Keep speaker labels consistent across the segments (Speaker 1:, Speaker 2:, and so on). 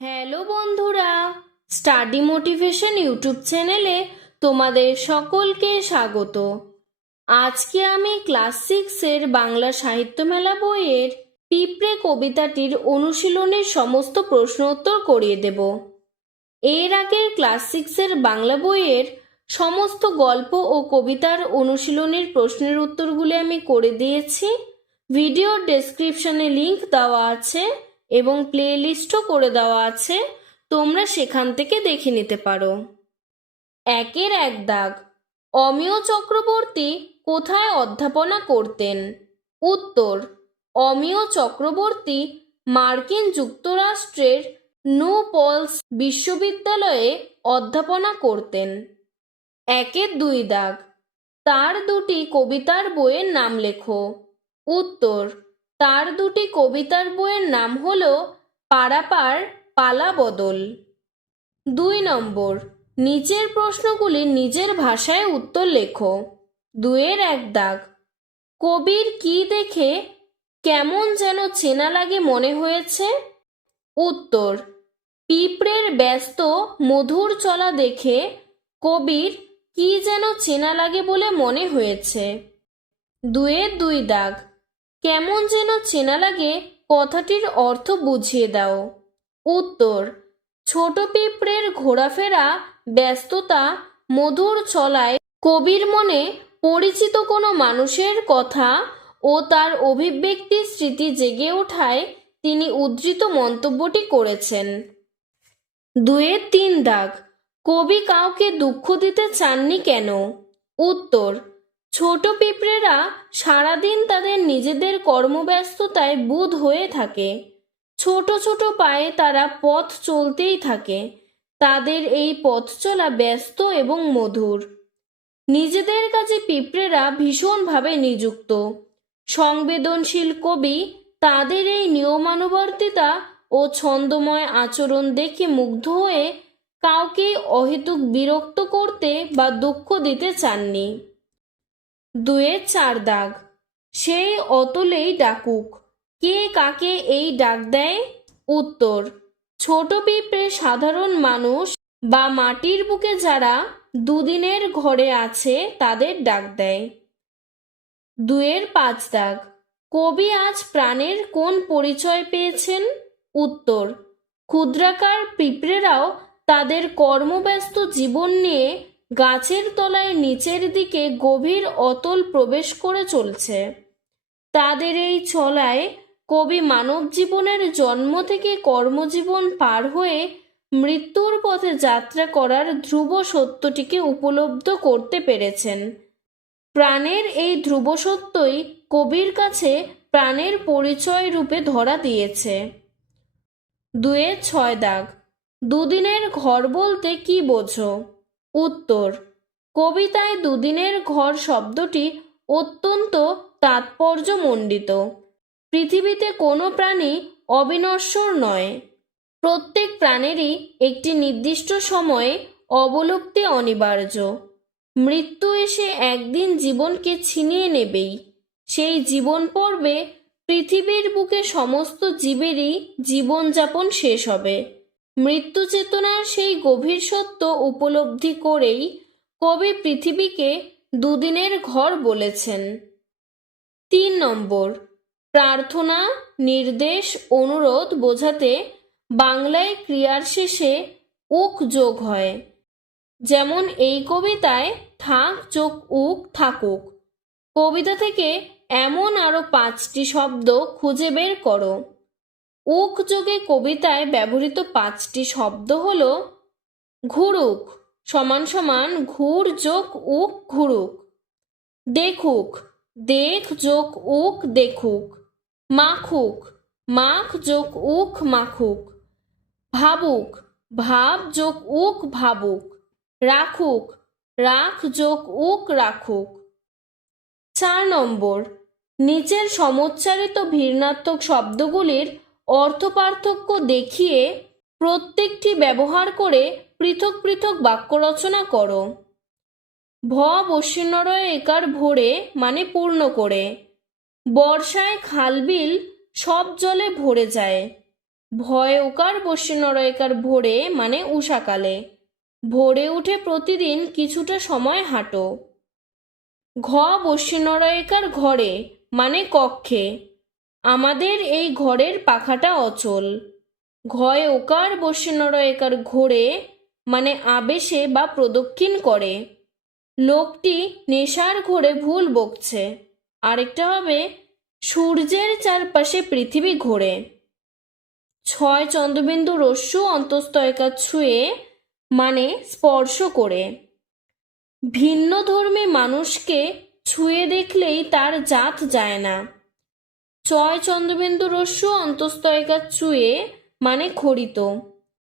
Speaker 1: Hello বন্ধুরা, study motivation YouTube চ্যানেলে তোমাদের সকলকে স্বাগত। আজকে আমি ক্লাস সিক্সের বাংলা সাহিত্য মেলা বইয়ের পিঁপড়ে কবিতাটির অনুশীলনের সমস্ত প্রশ্ন উত্তর করিয়ে দেব। এর আগের ক্লাস সিক্সের বাংলা বইয়ের সমস্ত গল্প ও কবিতার অনুশীলনের প্রশ্নের উত্তরগুলি আমি করে দিয়েছি। ভিডিওর ডেসক্রিপশনে লিংক দেওয়া আছে। এবং প্লে লিস্টও করে দেওয়া আছে। তোমরা সেখান থেকে দেখে নিতে পারো। একের এক দাগ। অমিয় চক্রবর্তী কোথায় অধ্যাপনা করতেন? উত্তর, অমিয় চক্রবর্তী মার্কিন যুক্তরাষ্ট্রের নো পলস বিশ্ববিদ্যালয়ে অধ্যাপনা করতেন। একের দুই দাগ। তার দুটি কবিতার বইয়ের নাম লেখো। উত্তর তার দুটি কবিতার বইয়ের নাম হল পারাপার, পালা বদল। দুই নম্বর, নিচের প্রশ্নগুলি নিজের ভাষায় উত্তর লেখো। দুয়ের এক দাগ, কবির কি দেখে কেমন যেন চেনা লাগে মনে হয়েছে? উত্তর, পিঁপড়ের ব্যস্ত, মধুর চলা দেখে কবির কি যেন চেনা লাগে বলে মনে হয়েছে। দুয়ের দুই দাগ কেমন যেন চেনা লাগে কথাটির অর্থ বুঝিয়ে দাও। উত্তর, ছোট পিঁপড়ের ঘোরাফেরা, ব্যস্ততা, মধুর চলায় কবির মনে পরিচিত কোনো মানুষের কথা ও তার অভিব্যক্তি স্মৃতি জেগে ওঠায় তিনি উদ্ধৃত মন্তব্যটি করেছেন। দুয়ের তিন দাগ, কবি কাউকে দুঃখ দিতে চাননি কেন? উত্তর ছোট পিঁপড়েরা সারাদিন তাদের নিজেদের কর্মব্যস্ততায় বুধ হয়ে থাকে। ছোট ছোট পায়ে তারা পথ চলতেই থাকে। তাদের এই পথ চলা ব্যস্ত এবং মধুর। নিজেদের কাজে পিঁপড়েরা ভীষণভাবে নিযুক্ত। সংবেদনশীল কবি তাদের এই নিয়মানুবর্তিতা ও ছন্দময় আচরণ দেখে মুগ্ধ হয়ে কাউকে অহেতুক বিরক্ত করতে বা দুঃখ দিতে চাননি। দুয়ের চার দাগ। সেই অতলেই ডাকুক। কে কাকে এই ডাক দেয়? উত্তর, ছোট পিঁপড়ে সাধারণ মানুষ বা মাটির বুকে যারা দুদিনের ঘরে আছে তাদের ডাক দেয়। দুয়ের পাঁচ দাগ, কবি আজ প্রাণের কোন পরিচয় পেয়েছেন? উত্তর, ক্ষুদ্রাকার পিঁপড়েরাও তাদের কর্মব্যস্ত জীবন নিয়ে গাছের তলায় নিচের দিকে গভীর অতল প্রবেশ করে চলছে। তাদের এই ছলায় কবি মানব জীবনের জন্ম থেকে কর্মজীবন পার হয়ে মৃত্যুর পথে যাত্রা করার ধ্রুব সত্যটিকে উপলব্ধ করতে পেরেছেন। প্রাণের এই ধ্রুব সত্যই কবির কাছে প্রাণের পরিচয় রূপে ধরা দিয়েছে। দুয়ে ছয় দাগ। দুদিনের ঘর বলতে কি বোঝো? উত্তর। কবিতায় দুদিনের ঘর শব্দটি অত্যন্ত তাৎপর্যমণ্ডিত। পৃথিবীতে কোনো প্রাণী অবিনশ্বর নয়। প্রত্যেক প্রাণেরই একটি নির্দিষ্ট সময়ে অবলুপ্তি অনিবার্য। মৃত্যু এসে একদিন জীবনকে ছিনিয়ে নেবেই। সেই জীবন পর্বে পৃথিবীর বুকে সমস্ত জীবেরই জীবনযাপন শেষ হবে। মৃত্যু চেতনার সেই গভীর সত্য উপলব্ধি করেই কবি পৃথিবীকে দুদিনের ঘর বলেছেন। তিন নম্বর, প্রার্থনা, নির্দেশ, অনুরোধ বোঝাতে বাংলায় ক্রিয়ার শেষে উক যোগ হয়। যেমন এই কবিতায়, থাক যোগ উক, থাকুক। কবিতা থেকে এমন আরও পাঁচটি শব্দ খুঁজে বের করো। উক যোগে কবিতায় ব্যবহৃত পাঁচটি শব্দ হল ঘুরুক সমান সমান ঘুর যোগ উক ঘুরুক। দেখুক, দেখ যোগ উক দেখুক। মাখুক, মাখ যোগ উক মাখুক। ভাবুক, ভাব যোগ উক ভাবুক। রাখুক, রাখ যোগ উক রাখুক। চার নম্বর, নিচের সমোচ্চারিত ভিন্নাত্মক শব্দগুলির অর্থ পার্থক্য দেখিয়ে প্রত্যেকটি ব্যবহার করে পৃথক পৃথক বাক্য রচনা করো। ভ বস্যিনরয় একার ভরে মানে পূর্ণ করে। বর্ষায় খালবিল সব জলে ভরে যায়। ভয় ওকার বস্যনরয়কার ভোরে মানে উষাকালে ভোরে উঠে প্রতিদিন কিছুটা সময় হাঁটো। ঘ বস্যনরয়কার ঘরে মানে কক্ষে। আমাদের এই ঘরের পাখাটা অচল। ঘয় ওকার বস্যনরয়কার ঘোরে মানে আবেশে বা প্রদক্ষিণ করে। লোকটি নেশার ঘোরে ভুল বকছে। আরেকটা হবে, সূর্যের চারপাশে পৃথিবী ঘোরে। ছয় চন্দ্রবিন্দু রস্যু অন্তস্তয়কা ছুঁয়ে মানে স্পর্শ করে। ভিন্ন ধর্মী মানুষকে ছুঁয়ে দেখলেই তার জাত যায় না। ছয় চন্দ্রবিন্দু রস্যু অন্তস্তয়কা ছুঁয়ে মানে খড়িত।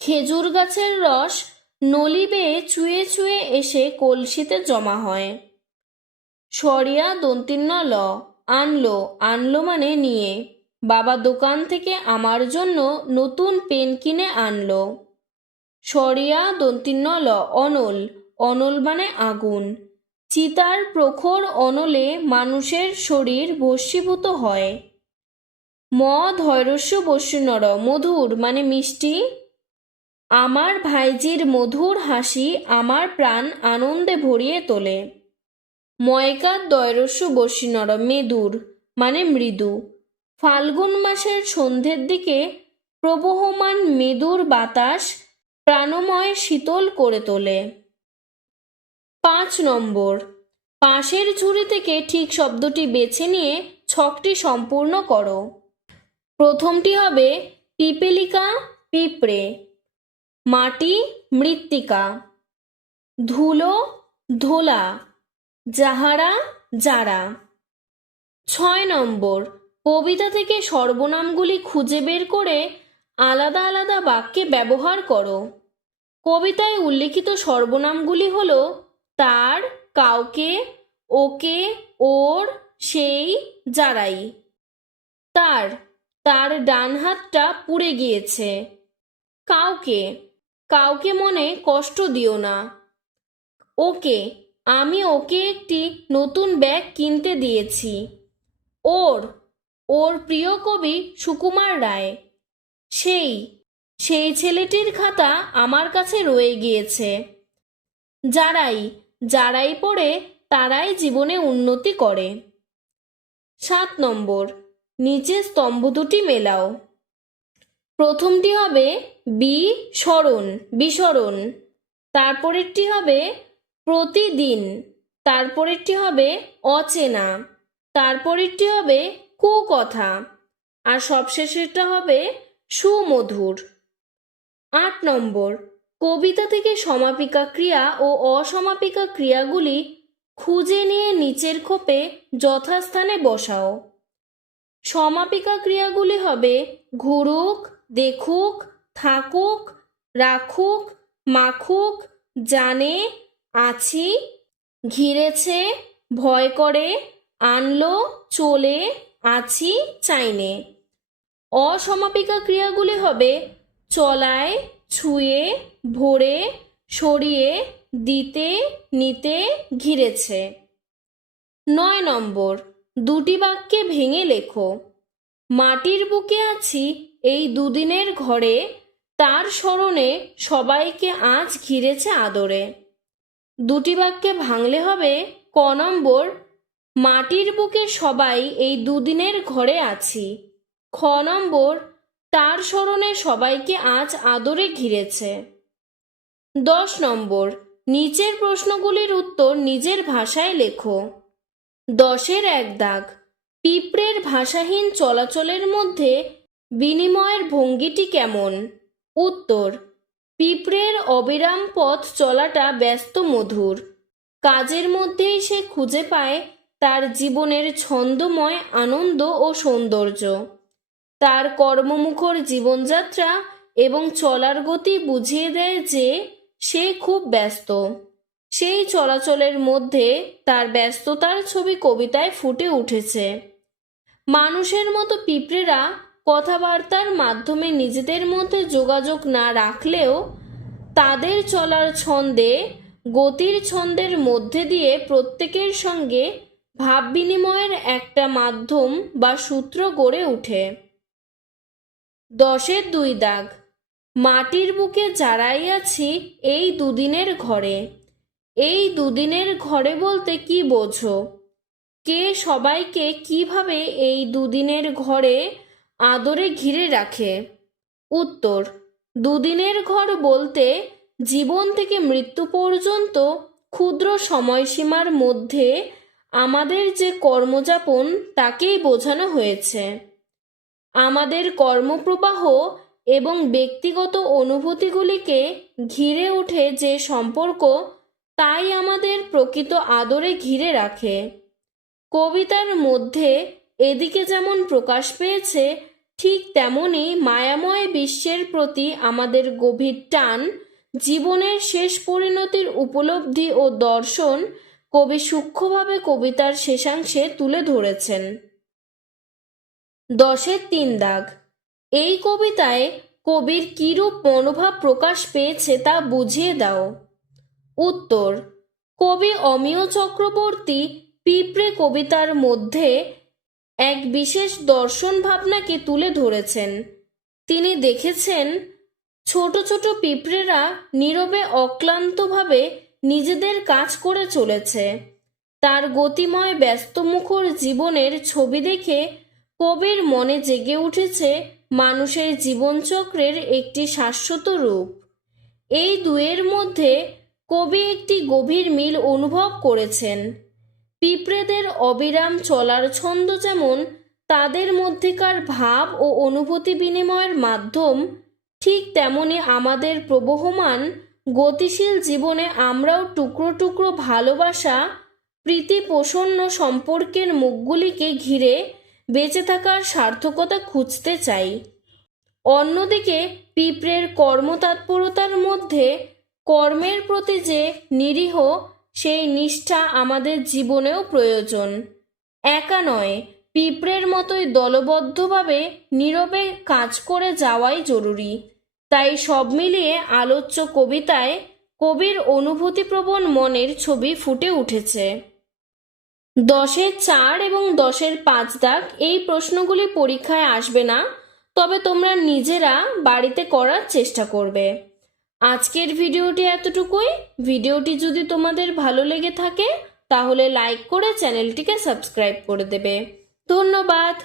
Speaker 1: খেজুর গাছের রস নলি বেয়ে চুয়ে চুয়ে এসে কলসিতে জমা হয়। সরিয়া দন্তিন্ন ল, আনলো আনলো মানে নিয়ে। বাবা দোকান থেকে আমার জন্য নতুন পেন কিনে আনলো। সরিয়া দন্তিন্ন ল, অনল অনল মানে আগুন। চিতার প্রখর অনলে মানুষের শরীর ভস্মীভূত হয়। ম ধৈরস্য বস্যুনর মধুর মানে মিষ্টি। আমার ভাইজির মধুর হাসি আমার প্রাণ আনন্দে ভরিয়ে তোলে। ময়কার দয়রস্য বসিনর মেদুর মানে মৃদু। ফাল্গুন মাসের সন্ধ্যের দিকে প্রবহমান মেদুর বাতাস প্রাণময় শীতল করে তোলে। পাঁচ নম্বর, পাশের ঝুড়ি থেকে ঠিক শব্দটি বেছে নিয়ে ছকটি সম্পূর্ণ করো। প্রথমটি হবে পিপেলিকা, পিঁপড়ে। মাটি মৃত্তিকা। ধুলো, ধোলা। যাহারা যারা ছয় নম্বর, কবিতা থেকে সর্বনামগুলি খুঁজে বের করে আলাদা আলাদা বাক্যে ব্যবহার করো। কবিতায় উল্লিখিত সর্বনামগুলি হল তার, কাউকে, ওকে, ওর, সেই, যারাই। তার তার ডান হাতটা পুড়ে গিয়েছে। কাউকে কাউকে মনে কষ্ট দিও না। ওকে, আমি ওকে একটি নতুন ব্যাগ কিনতে দিয়েছি। ওর ওর প্রিয় কবি সুকুমার রায়। সেই সেই ছেলেটির খাতা আমার কাছে রয়ে গিয়েছে। যারাই যারাই পড়ে তারাই জীবনে উন্নতি করে। সাত নম্বর নিচে স্তম্ভ দুটি মেলাও। প্রথমটি হবে বি স্মরণ বিস্মরণ তারপরেরটি হবে প্রতিদিন। তারপরেরটি হবে অচেনা। তারপরেরটি হবে কুকথা। আর সবশেষেরটা হবে সুমধুর। আট নম্বর। কবিতা থেকে সমাপিকা ক্রিয়া ও অসমাপিকা ক্রিয়াগুলি খুঁজে নিয়ে নিচের খোপে যথাস্থানে বসাও। সমাপিকা ক্রিয়াগুলি হবে ঘুরুক, দেখুক, থাকুক, রাখুক, মাখুক, জানে, আছি, ঘিরেছে, ভয় করে, আনলো, চলে, আছি, চাইনে। অসমাপিকা ক্রিয়াগুলি হবে চলায়, ছুঁয়ে, ভরে, সরিয়ে, দিতে, নিতে, ঘিরেছে। নয় নম্বর দুটি বাক্যে ভেঙে লেখো, মাটির বুকে আছি এই দুদিনের ঘরে, তার স্মরণে সবাইকে আজ ঘিরেছে আদরে। দুটি বাক্যে ভাঙলে হবে ক নম্বর, মাটির বুকে সবাই এই দুদিনের ঘরে আছি। খ নম্বর, তার স্মরণে সবাইকে আজ আদরে ঘিরেছে। দশ নম্বর, নিচের প্রশ্নগুলির উত্তর নিজের ভাষায় লেখো। দশের এক দাগ। পিঁপড়ের ভাষাহীন চলাচলের মধ্যে বিনিময়ের ভঙ্গিটি কেমন? উত্তর, পিঁপড়ের অবিরাম পথ চলাটা ব্যস্ত মধুর। কাজের মধ্যেই সে খুঁজে পায় তার জীবনের ছন্দময় আনন্দ ও সৌন্দর্য। তার কর্মমুখর জীবনযাত্রা এবং চলার গতি বুঝিয়ে দেয় যে সে খুব ব্যস্ত। সেই চলাচলের মধ্যে তার ব্যস্ততার ছবি কবিতায় ফুটে উঠেছে। মানুষের মতো পিঁপড়েরা কথাবার্তার মাধ্যমে নিজেদের মধ্যে যোগাযোগ না রাখলেও তাদের চলার ছন্দে, গতির ছন্দের মধ্যে দিয়ে প্রত্যেকের সঙ্গে ভাব বিনিময়ের একটা মাধ্যম বা সূত্র গড়ে ওঠে দশের দুই দাগ, মাটির বুকে যারাই আছি এই দুদিনের ঘরে। এই দুদিনের ঘরে বলতে কি বোঝো? কে সবাইকে কীভাবে এই দুদিনের ঘরে আদরে ঘিরে রাখে? উত্তর, দুদিনের ঘর বলতে জীবন থেকে মৃত্যু পর্যন্ত ক্ষুদ্র সময়সীমার মধ্যে আমাদের যে কর্মযাপন তাকেই বোঝানো হয়েছে। আমাদের কর্মপ্রবাহ এবং ব্যক্তিগত অনুভূতিগুলিকে ঘিরে ওঠে যে সম্পর্ক তাই আমাদের প্রকৃত আদরে ঘিরে রাখে। কবিতার মধ্যে এদিকে যেমন প্রকাশ পেয়েছে, ঠিক তেমনি মায়াময় বিশ্বের প্রতি আমাদের গভীর টান, জীবনের শেষ পরিণতির উপলব্ধি ও দর্শন কবি সূক্ষ্মভাবে কবিতার শেষাংশে তুলে ধরেছেন। দশের তিন দাগ। এই কবিতায় কবির কিরূপ মনোভাব প্রকাশ পেয়েছে তা বুঝিয়ে দাও। উত্তর, কবি অমিয় চক্রবর্তী পিঁপড়ে কবিতার মধ্যে এক বিশেষ দর্শন ভাবনাকে তুলে ধরেছেন। তিনি দেখেছেন, ছোট ছোট পিঁপড়েরা নীরবে অক্লান্তভাবে নিজেদের কাজ করে চলেছে। তার গতিময় ব্যস্তমুখর জীবনের ছবি দেখে কবির মনে জেগে উঠেছে মানুষের জীবনচক্রের একটি শাশ্বত রূপ। এই দুয়ের মধ্যে কবি একটি গভীর মিল অনুভব করেছেন। পিঁপড়েদের অবিরাম চলার ছন্দ যেমন তাদের মধ্যেকার ভাব ও অনুভূতি বিনিময়ের মাধ্যম, ঠিক তেমনি আমাদের প্রবহমান, গতিশীল জীবনে আমরাও টুকরো টুকরো ভালোবাসা প্রীতি প্রসন্ন সম্পর্কের মুখগুলিকে ঘিরে বেঁচে থাকার সার্থকতা খুঁজতে চাই। অন্যদিকে, পিঁপড়ের কর্মতৎপরতার মধ্যে কর্মের প্রতি যে নিরীহ, সেই নিষ্ঠা আমাদের জীবনেও প্রয়োজন। একা নয়, পিঁপড়ের মতোই দলবদ্ধভাবে নীরবে কাজ করে যাওয়াই জরুরি। তাই সব মিলিয়ে আলোচ্য কবিতায় কবির অনুভূতিপ্রবণ মনের ছবি ফুটে উঠেছে। দশের চার এবং দশের পাঁচ দাগ এই প্রশ্নগুলি পরীক্ষায় আসবে না, তবে তোমরা নিজেরা বাড়িতে করার চেষ্টা করবে। আজকের ভিডিওটি এতটুকুই। ভিডিওটি যদি তোমাদের ভালো লেগে থাকে, তাহলে লাইক করে চ্যানেলটিকে সাবস্ক্রাইব করে দেবে। ধন্যবাদ।